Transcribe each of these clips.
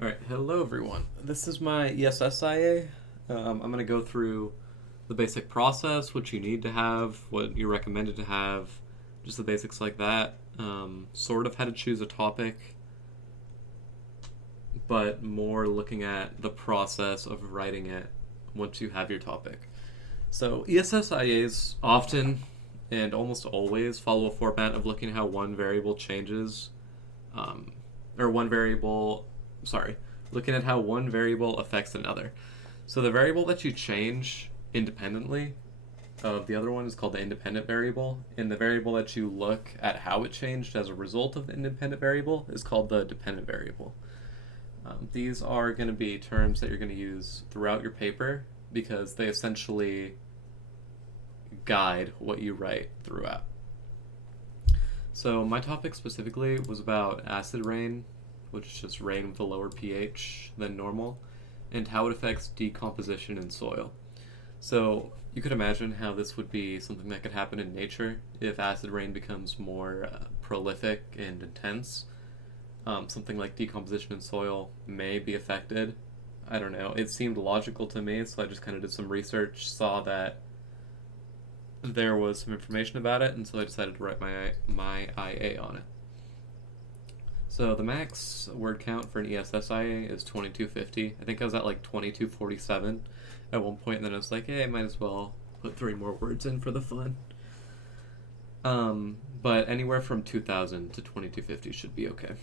Alright, hello everyone. This is my ESS IA. I'm going to go through the basic process, what you need to have, what you're recommended to have, just the basics like that. Sort of how to choose a topic, but more looking at the process of writing it once you have your topic. So, ESS IAs often and almost always follow a format of looking at how one variable changes, um, or one variable, sorry, looking at how one variable affects another. So the variable that you change independently of the other one is called the independent variable, and the variable that you look at how it changed as a result of the independent variable is called the dependent variable. These are going to be terms that you're going to use throughout your paper because they essentially guide what you write throughout. So my topic specifically was about acid rain, which is just rain with a lower pH than normal, and how it affects decomposition in soil. So you could imagine how this would be something that could happen in nature if acid rain becomes more prolific and intense. Something like decomposition in soil may be affected. I don't know. It seemed logical to me, so I just kind of did some research, saw that there was some information about it, and so I decided to write my IA on it. So the max word count for an ESS IA is 2250. I think I was at like 2247 at one point, and then I was like, hey, I might as well put 3 more words in for the fun. But anywhere from 2000 to 2250 should be okay.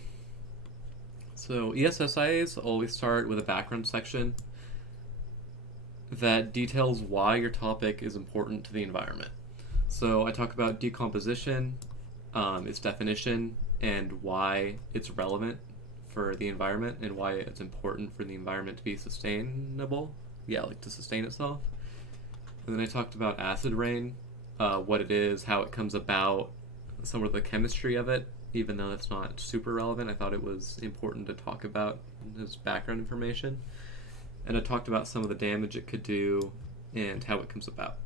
So ESS IAs always start with a background section that details why your topic is important to the environment. So I talk about decomposition, its definition, and why it's relevant for the environment and why it's important for the environment to be sustainable. Yeah, like to sustain itself. And then I talked about acid rain, what it is, how it comes about, some of the chemistry of it. Even though it's not super relevant, I thought it was important to talk about as background information. And I talked about some of the damage it could do and how it comes about.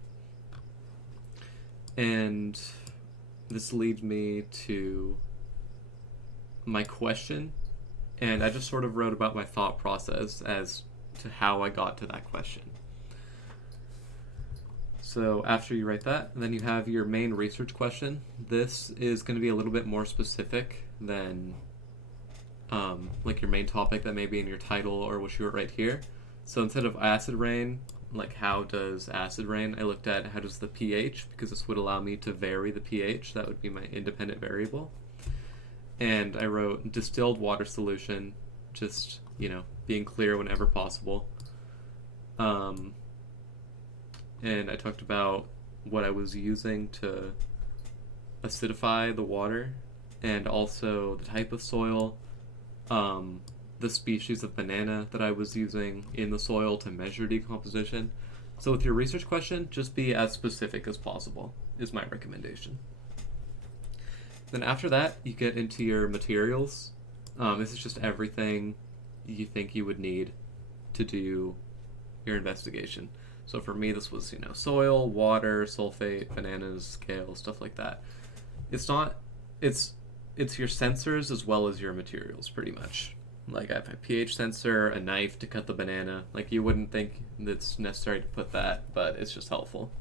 And this leads me to my question, and I just sort of wrote about my thought process as to how I got to that question. So after you write that, then you have your main research question. This is going to be a little bit more specific than like your main topic that may be in your title or what you wrote right here. So instead of acid rain, like how does acid rain, I looked at how does the pH, because this would allow me to vary the pH. That would be my independent variable. And I wrote distilled water solution, just, being clear whenever possible. And I talked about what I was using to acidify the water, and also the type of soil, the species of banana that I was using in the soil to measure decomposition. So with your research question, just be as specific as possible, is my recommendation. Then after that, you get into your materials. This is just everything you think you would need to do your investigation. So for me, this was, soil, water, sulfate, bananas, scale, stuff like that. It's not, it's your sensors as well as your materials, pretty much. Like I have a pH sensor, a knife to cut the banana. Like you wouldn't think it's necessary to put that, but it's just helpful.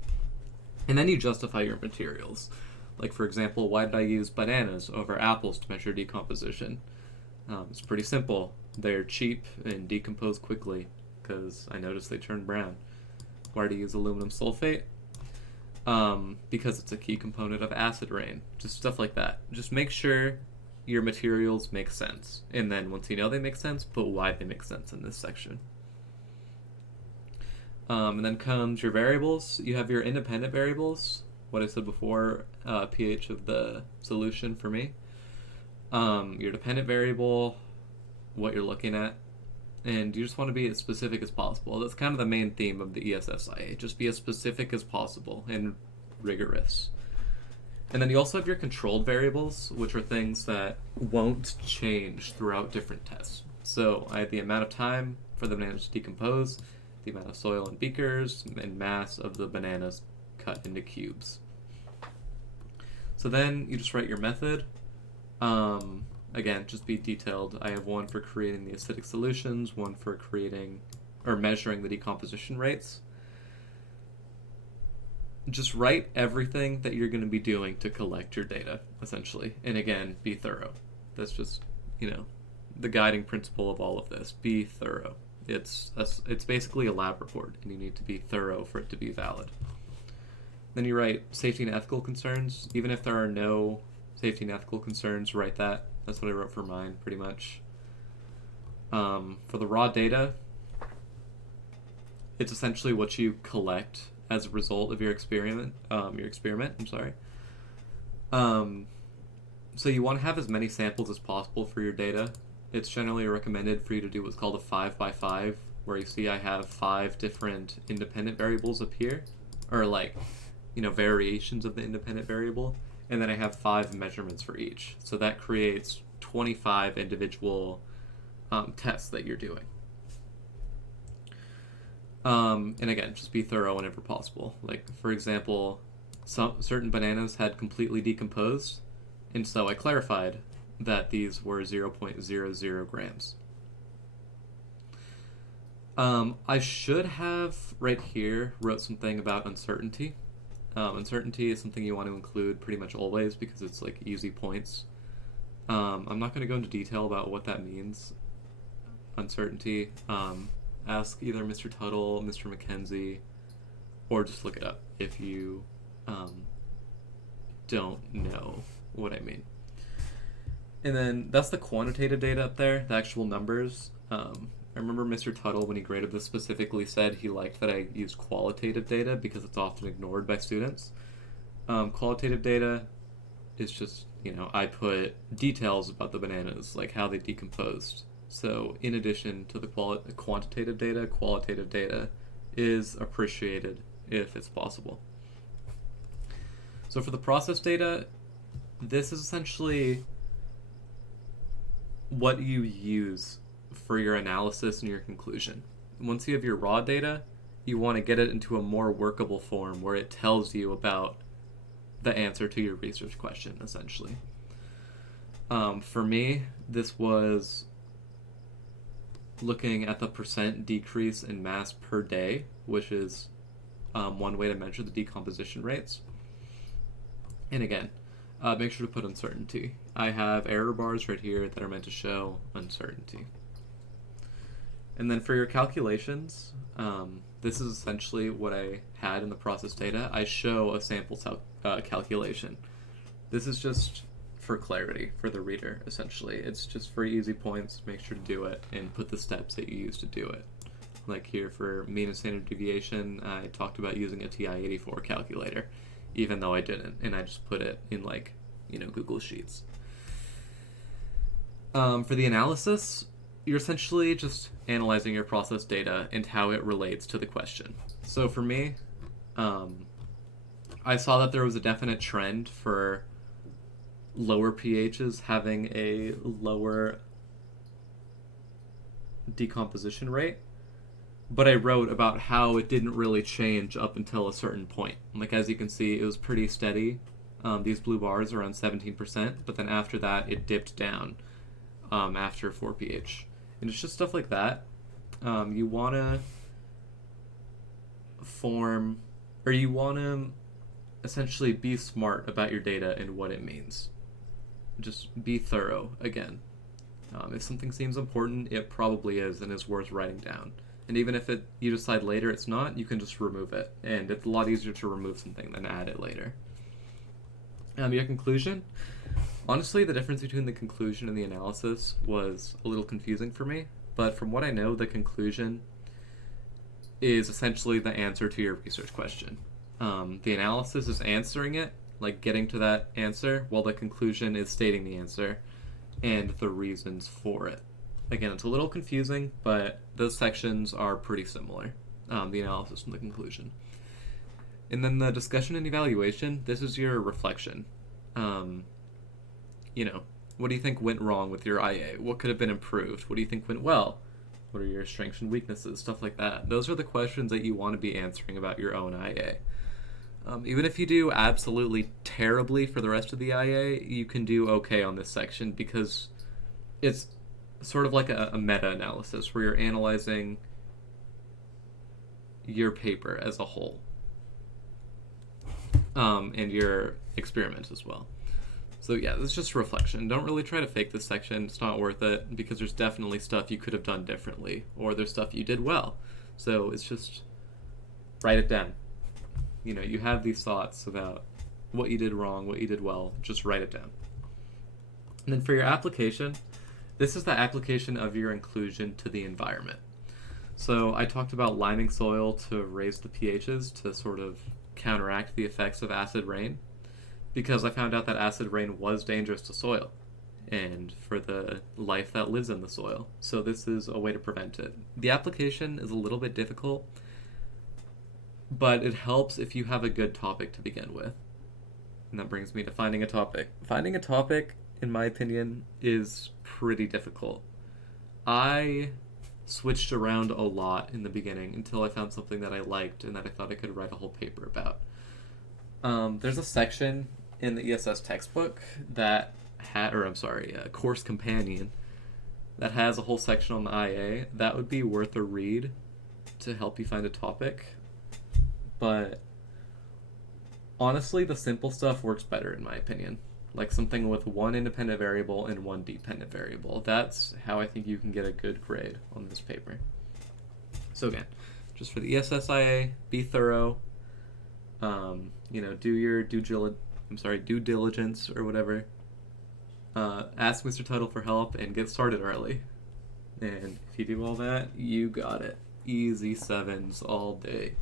And then you justify your materials. Like for example, why did I use bananas over apples to measure decomposition? It's pretty simple. They're cheap and decompose quickly because I noticed they turn brown. Why do you use aluminum sulfate? Because it's a key component of acid rain. Just stuff like that. Just make sure your materials make sense. And then once you know they make sense, put why they make sense in this section. And then comes your variables. You have your independent variables. What I said before, pH of the solution for me. Your dependent variable, what you're looking at. And you just want to be as specific as possible. That's kind of the main theme of the ESSIA. Just be as specific as possible and rigorous. And then you also have your controlled variables, which are things that won't change throughout different tests. So I have the amount of time for the bananas to decompose, the amount of soil in beakers, and mass of the bananas cut into cubes. So then you just write your method. again, just be detailed. I have one for creating the acidic solutions, one for creating or measuring the decomposition rates. Just write everything that you're going to be doing to collect your data, essentially. And again, be thorough. That's just, the guiding principle of all of this. Be thorough. It's basically a lab report, and you need to be thorough for it to be valid. Then you write safety and ethical concerns. Even if there are no safety and ethical concerns, write that. That's what I wrote for mine, pretty much. For the raw data, it's essentially what you collect as a result of your experiment. So you want to have as many samples as possible for your data. It's generally recommended for you to do what's called a 5x5, where you see I have 5 different independent variables up here, or variations of the independent variable, and then I have 5 measurements for each. So that creates 25 individual tests that you're doing. And again, just be thorough whenever possible. Like, for example, certain bananas had completely decomposed, and so I clarified that these were 0.00 grams. I should have, right here, wrote something about uncertainty. Uncertainty is something you want to include pretty much always because it's like easy points. I'm not going to go into detail about what that means. Uncertainty. Ask either Mr. Tuttle, Mr. McKenzie, or just look it up if you don't know what I mean. And then that's the quantitative data up there, the actual numbers. I remember Mr. Tuttle, when he graded this, specifically said he liked that I used qualitative data because it's often ignored by students. Qualitative data is just, I put details about the bananas, like how they decomposed. So in addition to the quantitative data, qualitative data is appreciated if it's possible. So for the process data, this is essentially what you use for your analysis and your conclusion. Once you have your raw data, you want to get it into a more workable form where it tells you about the answer to your research question, essentially. For me, this was looking at the percent decrease in mass per day, which is one way to measure the decomposition rates. And again, make sure to put uncertainty. I have error bars right here that are meant to show uncertainty. And then for your calculations, this is essentially what I had in the process data. I show a sample calculation. This is just for clarity for the reader, essentially. It's just for easy points. Make sure to do it and put the steps that you use to do it. Like here for mean and standard deviation, I talked about using a TI-84 calculator, even though I didn't, and I just put it in Google Sheets. For the analysis, you're essentially just analyzing your process data and how it relates to the question. So for me, I saw that there was a definite trend for lower pHs having a lower decomposition rate, but I wrote about how it didn't really change up until a certain point. Like, as you can see, it was pretty steady. These blue bars are around 17%, but then after that it dipped down after 4 pH. And it's just stuff like that. You want to essentially be smart about your data and what it means. Just be thorough, again. If something seems important, it probably is and is worth writing down. And even if you decide later it's not, you can just remove it. And it's a lot easier to remove something than add it later. Your conclusion? Honestly, the difference between the conclusion and the analysis was a little confusing for me. But from what I know, the conclusion is essentially the answer to your research question. The analysis is answering it, like getting to that answer, while the conclusion is stating the answer and the reasons for it. Again, it's a little confusing, but those sections are pretty similar, the analysis and the conclusion. And then the discussion and evaluation, this is your reflection. What do you think went wrong with your IA? What could have been improved? What do you think went well? What are your strengths and weaknesses? Stuff like that. Those are the questions that you want to be answering about your own IA. Even if you do absolutely terribly for the rest of the IA, you can do okay on this section because it's sort of like a meta-analysis where you're analyzing your paper as a whole, and your experiment as well. So yeah, this is just reflection. Don't really try to fake this section. It's not worth it because there's definitely stuff you could have done differently, or there's stuff you did well. So it's just write it down. You have these thoughts about what you did wrong, what you did well. Just write it down. And then for your application, this is the application of your inclusion to the environment. So I talked about liming soil to raise the pHs to sort of counteract the effects of acid rain, because I found out that acid rain was dangerous to soil and for the life that lives in the soil. So this is a way to prevent it. The application is a little bit difficult, but it helps if you have a good topic to begin with. And that brings me to finding a topic. Finding a topic, in my opinion, is pretty difficult. I switched around a lot in the beginning until I found something that I liked and that I thought I could write a whole paper about. There's a section in the ESS textbook that course companion that has a whole section on the IA. That would be worth a read to help you find a topic. But honestly, the simple stuff works better in my opinion. Like something with one independent variable and one dependent variable. That's how I think you can get a good grade on this paper. So again, just for the ESSIA, be thorough. Do your due diligence or whatever. Ask Mr. Tuttle for help and get started early. And if you do all that, you got it. Easy 7s all day.